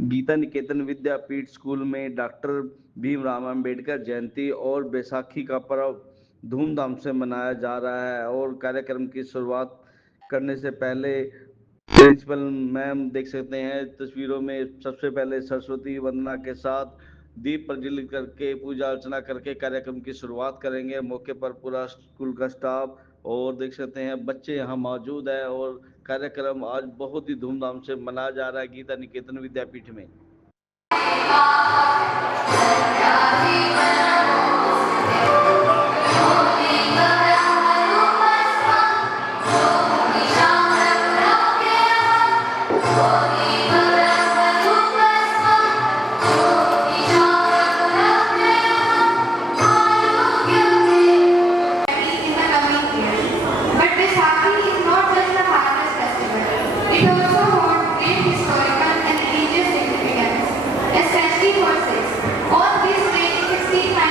गीता निकेतन विद्यापीठ school में doctor Bhimrao Ambedkar Jayanti और बैसाखी का पर्व धूमधाम से मनाया जा रहा है। और कार्यक्रम की शुरुआत करने से पहले प्रिंसिपल मैम देख सकते हैं तस्वीरों में, सबसे पहले सरस्वती वंदना के साथ दीप प्रज्वलित करके पूजा अर्चना करके कार्यक्रम की शुरुआत करेंगे। मौके पर पूरा स्कूल का स्टाफ और देख सकते हैं बच्चे यहाँ मौजूद है। और कार्यक्रम आज बहुत ही धूमधाम से मनाया जा रहा है गीता निकेतन विद्यापीठ में। Especially for 6. On this day, 16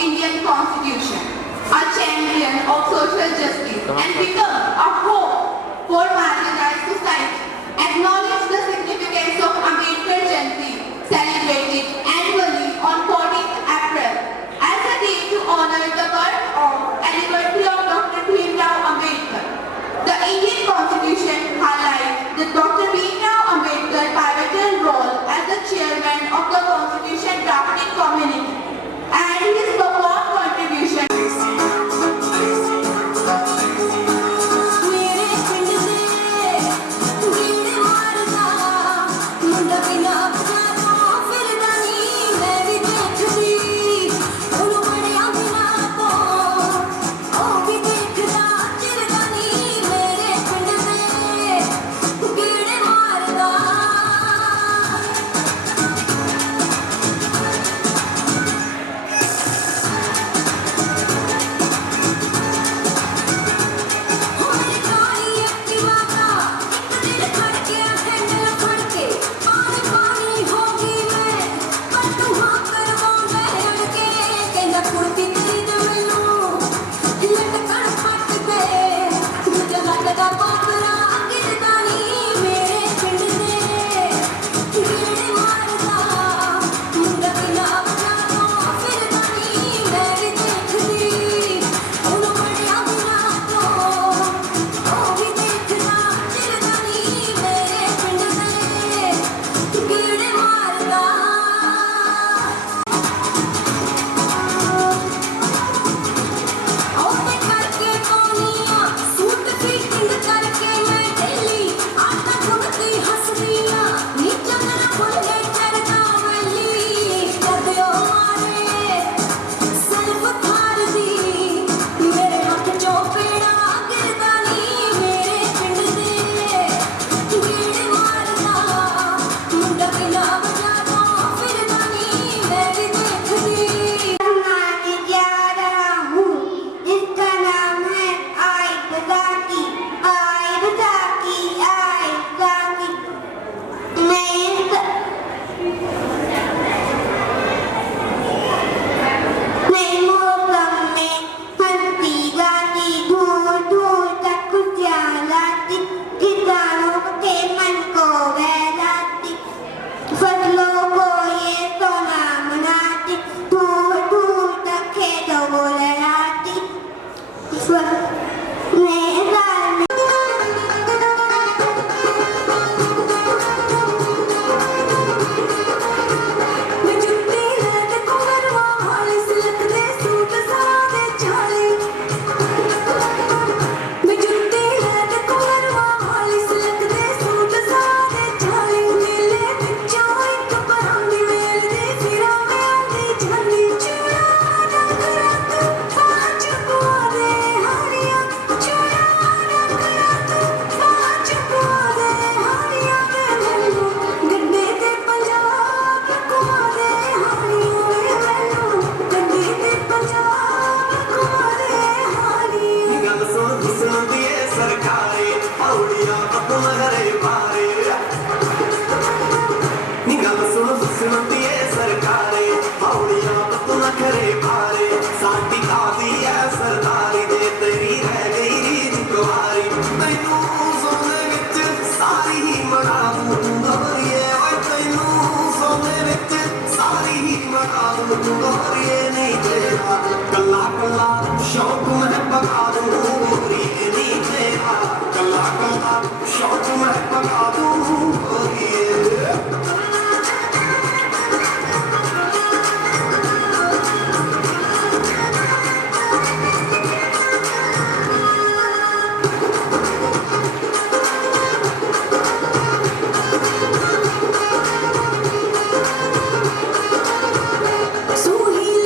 Indian Constitution, a champion of social justice, and become a hope for marginalized society. Acknowledge the significance of Ambedkar Jayanti, celebrated annually on 14th April, as a day to honor the birth of anniversary of Dr. Bhimrao Ambedkar. The Indian Constitution highlights that Dr. Bhimrao Ambedkar pivotal role as the chairman of the Constitution drafting committee and his profound contribution. So he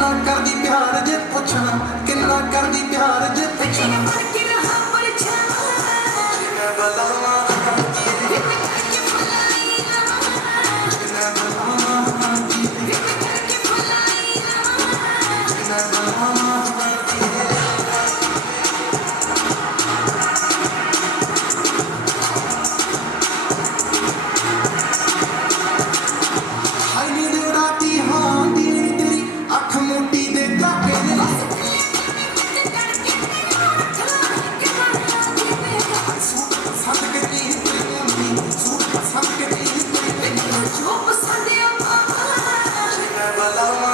किन्ना करदी प्यार जे पुछना किन्ना करदी प्यार जे पुछना मैं बलावा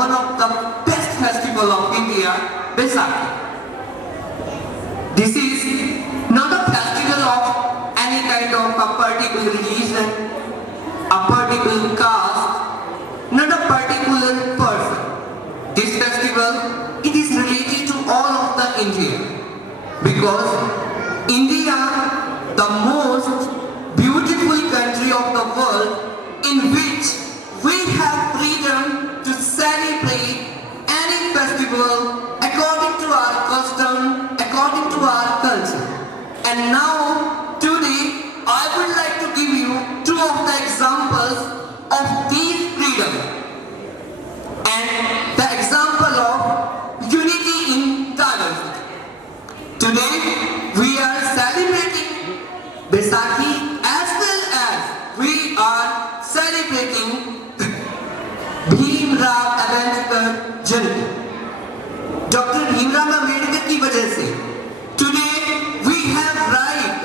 one of the best festival of India, Baisakhi. This is not a festival of any kind of a particular religion, a particular caste, not a particular person. This festival, it is related to all of the India, because India, the most beautiful country of the world, in which we have freedom to celebrate any festival according to our custom, according to our culture. And now, today, I would like to give you two of the examples of these freedom. And the example of unity in diversity. Today, we are celebrating Baisakhi as well as we are celebrating Bhimrao Ambedkar Jayanti. Doctor Bhimrao Ambedkar की वजह से today we have right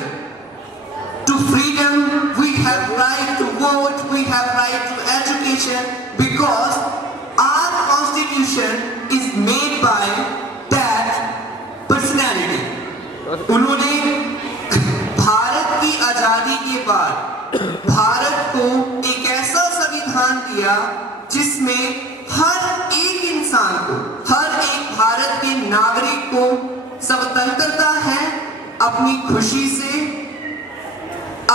to freedom, we have right to vote, we have right to education, because our constitution is made by that personality. उन्होंने भारत की आजादी के बाद भारत को एक ऐसा संविधान दिया जिसमें हर एक इंसान को, हर एक भारत के नागरिक को स्वतंत्रता है अपनी खुशी से,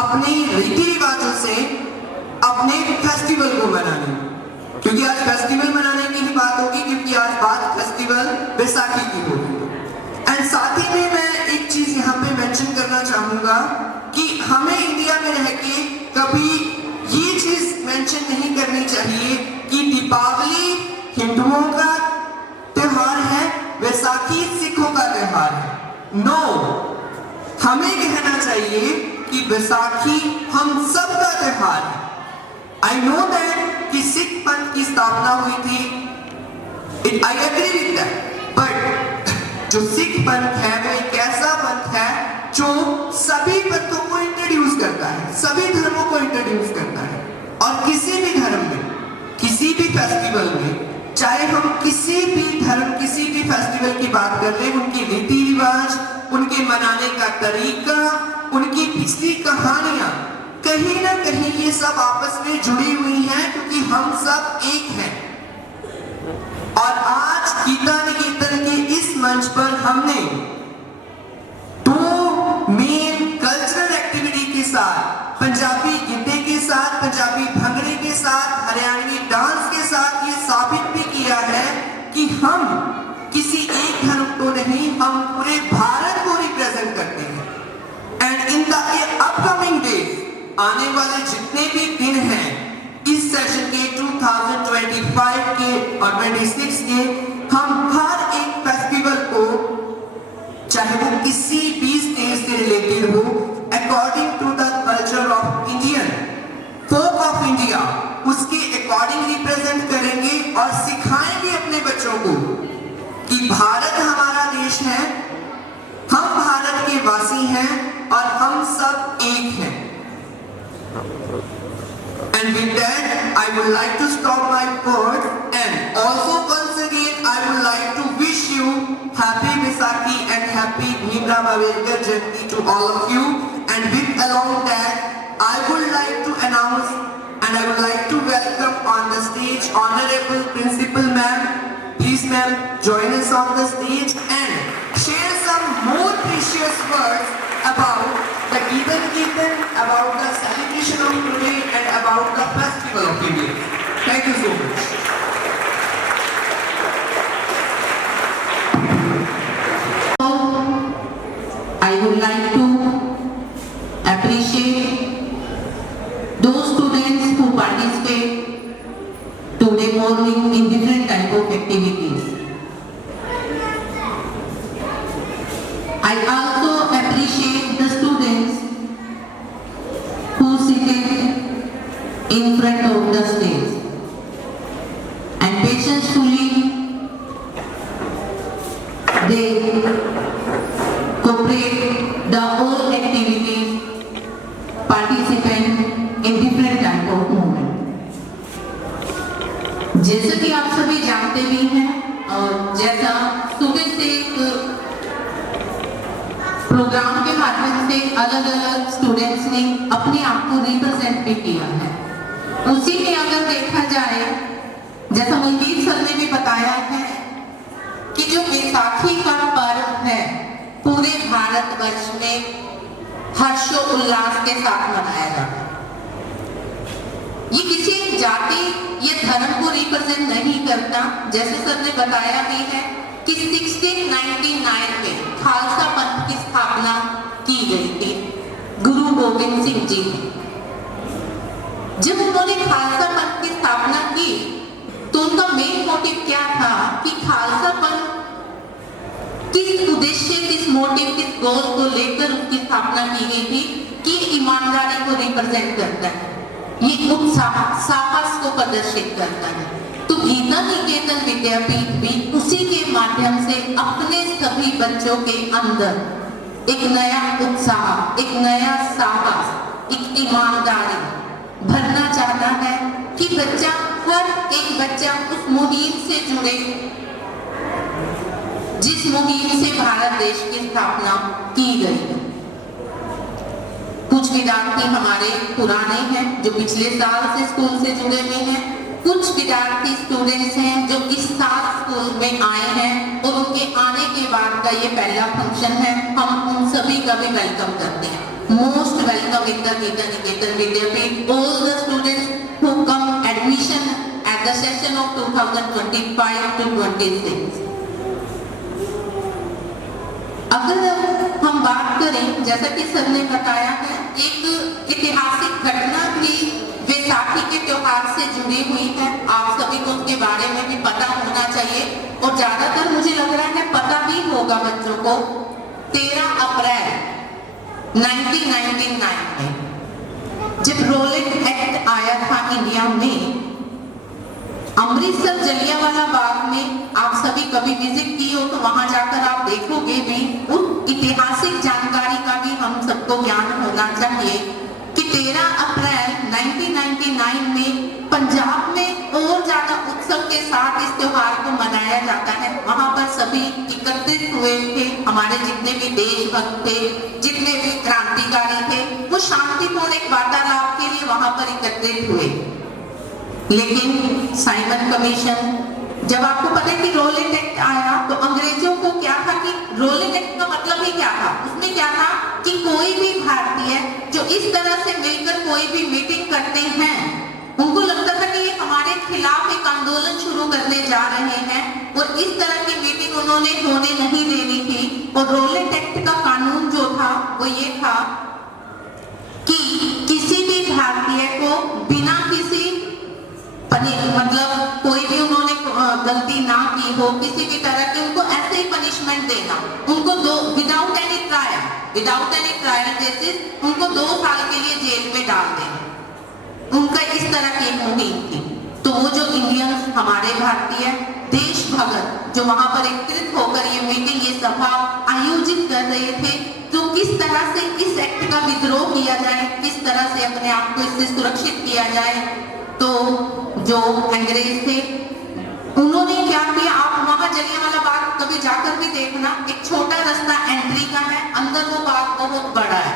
अपने रीति रिवाजों से, अपने फेस्टिवल को मनाने. क्योंकि आज फेस्टिवल मनाने की ही बात होगी, क्योंकि आज बात फेस्टिवल बैसाखी की होगी. एंड साथ ही में मैं एक चीज यहाँ पे मेंशन करना चाहूंगा कि हमें इंडिया में रह के कभी ये चीज मेंशन नहीं करनी चाहिए कि दीपावली हिंदुओं का त्योहार है, बैसाखी सिखों का त्योहार है. नो, हमें कहना चाहिए कि बैसाखी हम सब का त्योहार है. आई नो दैट कि सिख पंथ की स्थापना हुई थी, I agree with that, but जो सिख पंथ है वो एक ऐसा पंथ है जो सभी पंथों को इंट्रोड्यूस करता है, सभी धर्मों को इंट्रोड्यूस करता है. और किसी भी धर्म में, किसी भी फेस्टिवल में, चाहे हम किसी भी धर्म, किसी भी फेस्टिवल की बात कर रहे हैं, उनकी रीति रिवाज, उनके मनाने का तरीका, उनकी पिछली कहानियां, कहीं ना कहीं ये सब आपस में जुड़ी हुई हैं, क्योंकि हम सब एक हैं. और आज गीता निकेतन के इस मंच पर हमने दो मेन कल्चरल एक्टिविटी के साथ, पंजाबी गिद्दे के साथ, पंजाबी भंगड़े के साथ, हरियाणवी डांस के साथ ये साबित भी किया है कि हम किसी एक धर्म को नहीं, हम पूरे भारत को रिप्रेजेंट करते हैं. And in the upcoming days, आने वाले जितने भी दिन हैं इस सेशन के 2025 के और 26 के, हम हर एक फेस्टिवल को, चाहे वो किसी भी स्टेज से रिलेटेड हो, according to the culture of Indian, folk of India, उसके अकॉर्डिंग रिप्रेजेंट करेंगे और सिखाएंगे अपने बच्चों को कि भारत हमारा देश है, हम भारत के वासी हैं और हम सब एक हैं. And with that, I would like to stop my word, and also once again I would like to wish you happy Baisakhi and happy Bhimrao Ambedkar Jayanti to all of you. And with along that, I would like to announce and I would like to welcome on the stage Honorable Principal Ma'am. Please ma'am, join us on the stage and share some more precious words about the Gita Niketan, about the celebration of today and about the festival of India. Thank you so much. I would like to appreciate those students who participate today morning in different type of activities. I also appreciate the students who seated in front of the stage and patiently they cooperate the whole activities, participant in different type of movement. जैसे कि आप सभी जानते जानते भी हैं, और जैसा सुबह से एक प्रोग्राम के माध्यम से अलग अलग स्टूडेंट्स ने अपने आप को रिप्रेजेंट भी किया है, उसी में अगर देखा जाए, जैसा मनदीप सर ने भी बताया है कि जो बैसाखी का पर्व है पूरे भारतवर्ष में हर्षोल्लास के साथ मनाया जाता है। ये किसी एक जाति या धर्म को रिप्रेजेंट नहीं करता। जैसे सर ने बताया भी है कि 1699 में खालसा पंथ की स्थापना की गई थी गुरु गोविंद सिंह जी ने। जब उन्होंने खालसा पंथ की स्थापना की तो उनका मेन मोटिव क्या था कि खालसा पंथ किस उद्देश्य, किस मोटिव, किस गोल को लेकर उसकी स्थापना की गई थी कि ईमानदारी को रिप्रेजेंट करता है, ये उत्साह साहस को प्रदर्शित करता है। तो गीता निकेतन विद्यापीठ भी उसी के माध्यम से अपने सभी बच्चों के अंदर एक नया उत्साह, एक नया साहस, एक ईमानदारी भरना चाहता है कि बच्चा, हर एक बच्चा उस मुहिम से जुड़े जिस मुहिम से भारत देश की स्थापना की गई है। कुछ विद्यार्थी हमारे पुराने हैं जो पिछले साल से स्कूल से जुड़े हुए हैं, कुछ विद्यार्थी स्टूडेंट्स हैं जो इस साल स्कूल में आए हैं और उनके आने के बाद का ये पहला फंक्शन है। हम उन सभी का भी वेलकम करते हैं। Most welcome in the Gita Niketan Vidyapeeth all the students who come admission at the session of 2025 to 26। अगर हम बात करें, जैसा कि सर ने बताया है, एक ऐतिहासिक घटना भी बैसाखी के त्योहार से जुड़ी हुई है। आप सभी को उसके बारे में भी पता होना चाहिए और ज्यादातर मुझे लग रहा है पता भी होगा बच्चों को। 13 अप्रैल 1999 में जब रोलेट एक्ट आया था इंडिया में, अमृतसर जलियांवाला बाग में आप सभी कभी विजिट किए हो तो वहां जाकर आप देखोगे भी, उस ऐतिहासिक जानकारी का भी हम सबको ज्ञान होना चाहिए कि 13 अप्रैल 1999 में पंजाब में और ज्यादा उत्सव के साथ इस त्योहार को मनाया जाता है। वहां पर सभी एकत्रित हुए थे, हमारे जितने भी देशभक्त थे, जितने भी क्रांतिकारी थे, वो शांतिपूर्ण एक वार्तालाप के लिए वहां पर एकत्रित हुए। लेकिन साइमन कमीशन, जब आपको पता है कि रोलेट एक्ट आया तो अंग्रेजों को क्या था कि रोलेट एक्ट का मतलब ही क्या था, उसमें क्या था कि कोई भी भारतीय जो इस तरह से मिलकर कोई भी मीटिंग करते हैं, उनको लगता था कि ये हमारे खिलाफ एक आंदोलन शुरू करने जा रहे हैं और इस तरह की मीटिंग उन्होंने होने नहीं देनी थी। और रोलेट एक्ट का कानून जो था वो ये था कि किसी भी भारतीय को बिना किसी मतलब कोई भी उन्होंने गलती ना की हो, किसी भी तरह की उनको ऐसे ही पनिशमेंट देना, उनको विदाउट एनी ट्रायल बेसिस उनको 2 साल के लिए जेल में डाल देना। उनका इस तरह की मुहिम थी। तो वो जो इंडियंस, हमारे भारतीय देशभक्त जो वहां पर एकत्रित होकर ये मीटिंग, ये सभा आयोजित कर रहे थे, तो किस तरह से इस एक्ट का विद्रोह किया जाए, किस तरह से अपने आप को इससे सुरक्षित किया जाए। तो जो अंग्रेज थे उन्होंने क्या किया, आप वहां जलियांवाला बाग कभी जाकर भी देखना, एक छोटा रास्ता एंट्री का है, अंदर वो बाग बहुत बड़ा है।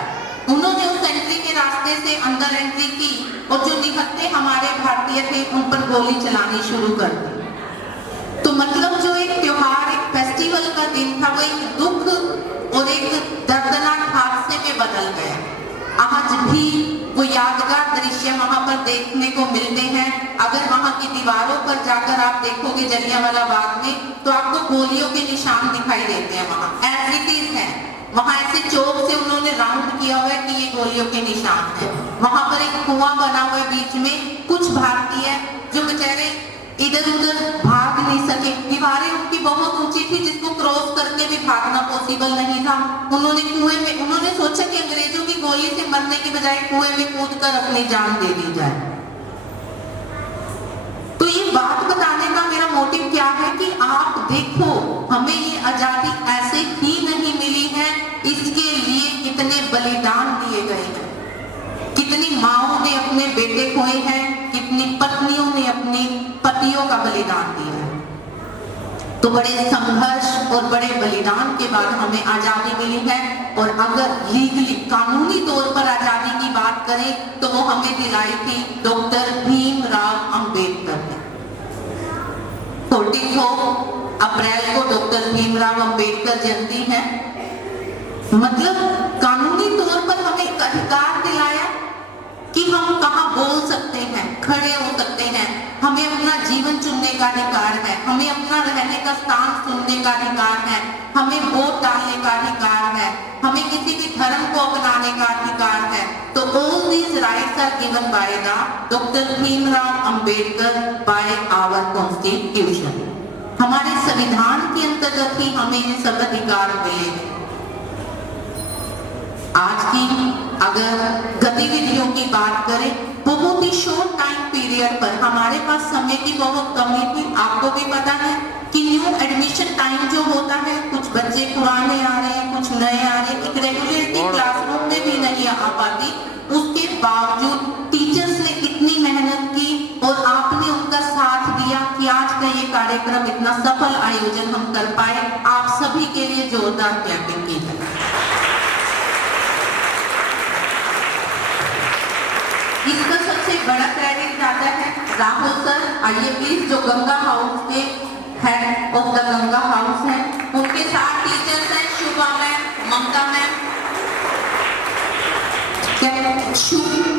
उन्होंने उस एंट्री के रास्ते से अंदर एंट्री की और जो निहत्थे हमारे भारतीय थे उन पर गोली चलानी शुरू कर दी। तो मतलब जो एक त्योहार, एक फेस्टिवल का दिन था, वो एक दुख और एक दर्दनाक हादसे में बदल गया। आज भी वो यादगार दृश्य वहां पर देखने को मिलते हैं। अगर वहां की दीवारों पर जाकर आप देखोगे जलियांवाला बाग में, तो आपको गोलियों के निशान दिखाई देते हैं। वहां एज इट इज है, वहां ऐसे चौक से उन्होंने राउंड किया हुआ है कि ये गोलियों के निशान है। वहां पर एक कुआं बना हुआ है बीच में, कुछ भारतीय जो बेचारे इधर उधर भाग नहीं सके, दीवारें उनकी बहुत ऊंची थी जिसको क्रॉस करके भी भागना पॉसिबल नहीं था। उन्होंने कुएं में, उन्होंने सोचा कि अंग्रेजों की गोली से मरने के बजाय कुएं में कूदकर अपनी जान दे दी जाए। तो ये बात बताने का मेरा मोटिव क्या है कि आप देखो, हमें ये आजादी ऐसे ही नहीं मिली है, इसके लिए कितने बलिदान दिए गए हैं, कितनी माओं ने अपने बेटे खोए हैं, कितनी पत्नियों ने अपने पतियों का बलिदान दिया है। तो बड़े संघर्ष और बड़े बलिदान के बाद हमें आजादी मिली है। और अगर लीगली कानूनी तौर पर आजादी की बात करें तो वो हमें दिलाई थी डॉक्टर भीमराव अंबेडकर ने। 14 अप्रैल को डॉक्टर भीमराव अंबेडकर जयंती है। मतलब कानूनी तौर पर हमें एक अधिकार दिलाया कि हम कहाँ बोल सकते हैं, खड़े हो सकते हैं, हमें अपना जीवन चुनने का अधिकार है, हमें अपना रहने का स्थान चुनने का अधिकार है, हमें वोट डालने का अधिकार है, हमें किसी भी धर्म को अपनाने का अधिकार है। तो all these rights are given by the doctor Bhimrao Ambedkar by our constitution. हमारे संविधान के अंतर्गत ही हमें ये सब अधिकार मिले हैं। आज की अगर गतिविधियों की बात करें, बहुत ही शॉर्ट टाइम पीरियड पर हमारे पास समय की बहुत कमी थी। आपको भी पता है कि न्यू एडमिशन टाइम जो होता है, कुछ बच्चे पुराने आ रहे हैं, कुछ नए आ रहे हैं, एक रेगुलरिटी क्लासरूम में भी नहीं आ पाती। उसके बावजूद टीचर्स ने इतनी मेहनत की और आपने उनका साथ दिया कि आज का ये कार्यक्रम इतना सफल आयोजन हम कर पाए। आप सभी के लिए जोरदार क्लैपिंग की जाए। इसका सबसे बड़ा क्रेडिट जाता है राहुल सर। आइए प्लीज, जो गंगा हाउस के head of the Ganga house हैं, उनके साथ टीचर्स हैं शुभा मैम, ममता मैम।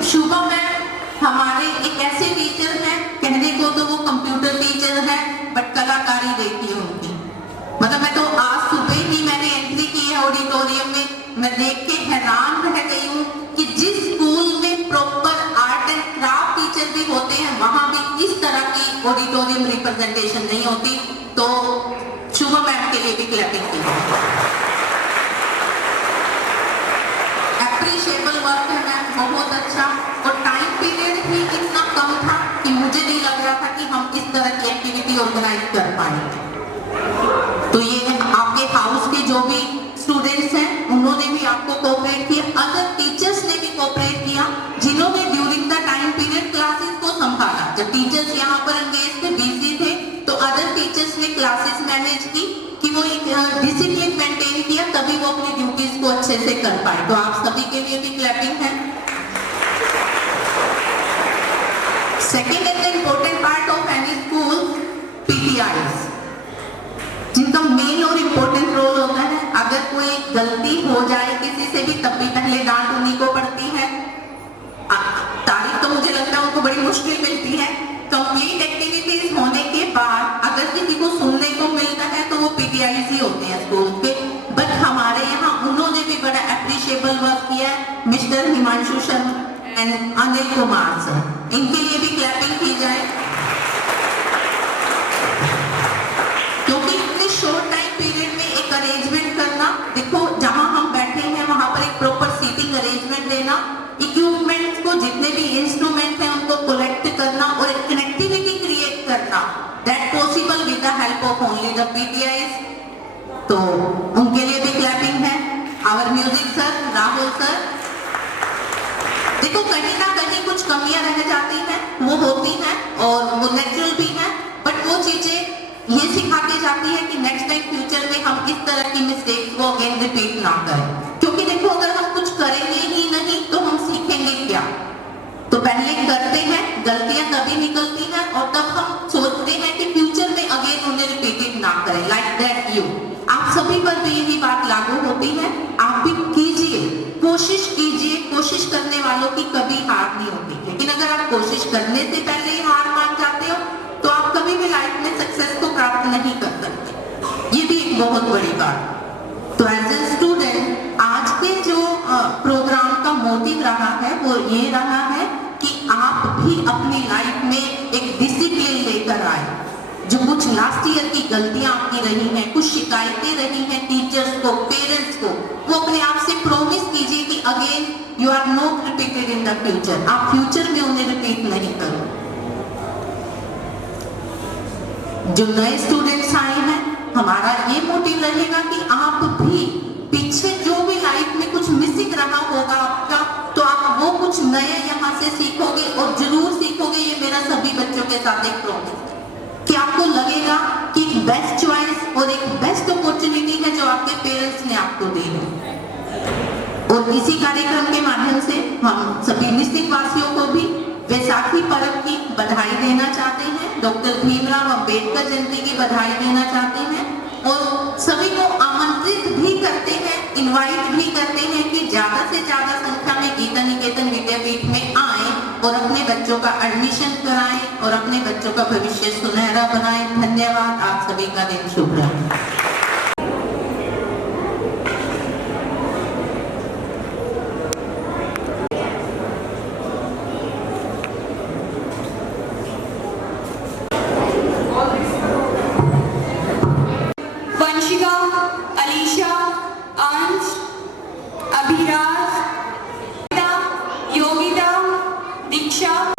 शुभा मैम हमारे एक ऐसे टीचर हैं, कहने को तो वो कंप्यूटर टीचर है, बट कलाकारी देखी है उनकी। मतलब मैं तो आज सुबह ही मैंने एंट्री की है ऑडिटोरियम में, मैं देख के हैरान रह गई हूँ कि जिस स्कूल में proper art and craft teacher भी होते हैं, वहां भी इस तरह की ऑडिटोरियम रिप्रेजेंटेशन नहीं होती। तो शुभा मैम के लिए भी क्लैपिंग की। एप्रिशिएबल वर्क है मैम, बहुत अच्छा। और टाइम पीरियड भी इतना कम था कि मुझे नहीं लग रहा था कि हम इस तरह की एक्टिविटी ऑर्गेनाइज कर पाएंगे। तो ये आपके हाउस के जो भी स्टूडेंट्स हैं, उन्होंने भी आपको कोऑपरेट किया, अदर टीचर्स ने भी कोऑपरेट किया, जिन्होंने during the time period classes को संभाला। जब टीचर्स यहाँ पर एंगेज थे, बिजी थे, तो अदर टीचर्स ने क्लासेस मैनेज की कि वो एक डिसिप्लिन मेंटेन किया, तभी वो अपनी ड्यूटीज को अच्छे से कर पाए। तो आप सभी के लिए भी क्लैपिंग है। Second and important part of any school, PTIs, जिनका मेन और इम्पोर्टेंट रोल होता है। अगर कोई गलती हो जाए किसी से भी, तब भी पहले डांट उन्हीं को पड़ती है। तारीफ तो मुझे लगता है उनको बड़ी मुश्किल मिलती है। कंप्लीट एक्टिविटीज होने के बाद अगर किसी को सुनने को मिलता है तो वो पीटीआईज ही होते हैं स्कूल के। बट हमारे यहाँ उन्होंने भी बड़ा एप्रिशिएबल वर्क किया है, mister Himanshu Sharma and Anil Kumar sir, इनके लिए भी क्लैपिंग की जाए। क्योंकि इतने शॉर्ट टाइम पीरियड में एक अरेंजमेंट करना, देखो जहां हम बैठे हैं वहां पर एक प्रॉपर सीटिंग अरेंजमेंट देना, इक्विपमेंट्स को, जितने भी इंस्ट्रूमेंट हैं उनको कलेक्ट करना और एक कनेक्टिविटी क्रिएट करना, that possible with the help of only the PTIs. तो उनके लिए भी क्लैपिंग है। Our music sir, Rahul sir. देखो कहीं ना कहीं कुछ कमियां रह जाती हैं, वो होती हैं और वो नेचुरल भी हैं, बट वो चीजें ये सिखा के जाती है कि नेक्स्ट टाइम फ्यूचर में हम इस तरह की मिस्टेक्स को अगेन रिपीट ना करें। क्योंकि देखो अगर हम कुछ करेंगे ही नहीं तो हम सीखेंगे क्या। तो पहले करते हैं, गलतियां तभी निकलती हैं और तब हम सोचते हैं कि फ्यूचर में अगेन उन्हें रिपीटेड ना करें। लाइक दैट यू, आप सभी पर भी यही बात लागू होती है। आप भी कीजिए, कोशिश कीजिए, कोशिश करने वालों की कभी हार नहीं होती। लेकिन अगर आप कोशिश करने से पहले ही हार मान जाते हो तो आप कभी भी लाइफ में सक्सेस को प्राप्त नहीं कर सकते। ये भी एक बहुत बड़ी बात। तो एज ए स्टूडेंट आज के जो प्रोग्राम का मोटिव रहा है वो ये रहा है कि आप भी अपनी लाइफ में एक डिसिप्लिन लेकर आए। जो कुछ लास्ट ईयर की गलतियां आपकी रही हैं, कुछ शिकायतें रही हैं टीचर्स को, पेरेंट्स को, वो अपने आप से प्रॉमिस कीजिए कि again you are not repeated in the future. आप फ्यूचर में उन्हें रिपीट नहीं करो। जो नए स्टूडेंट्स आए हैं, हमारा ये मोटिव रहेगा कि आप भी पीछे जो भी लाइफ में कुछ मिसिंग रहा होगा आपका, तो आप वो कुछ नए यहाँ से सीखोगे और जरूर सीखोगे। ये मेरा सभी बच्चों के साथ एक प्रॉमिस कि आपको लगेगा आपकी एक बेस्ट चॉइस और एक बेस्ट अपॉर्चुनिटी है जो आपके पेरेंट्स ने आपको दी है। और इसी कार्यक्रम के माध्यम से हम सभी निश्चित वासियों को भी वैसाखी पर्व की बधाई देना चाहते हैं, डॉक्टर भीमराव अंबेडकर जयंती की बधाई देना चाहते हैं और सभी को आमंत्रित भी करते हैं, इनवाइट भी करते हैं कि ज्यादा से ज्यादा संख्या में गीता निकेतन विद्यापीठ में आए और अपने बच्चों का एडमिशन कराएं और अपने बच्चों का भविष्य सुनहरा बनाएं। धन्यवाद। आप सभी का दिन शुभ रहे। वंशिका, अलीशा, अंश, अभिराज, योगिता, दीक्षा,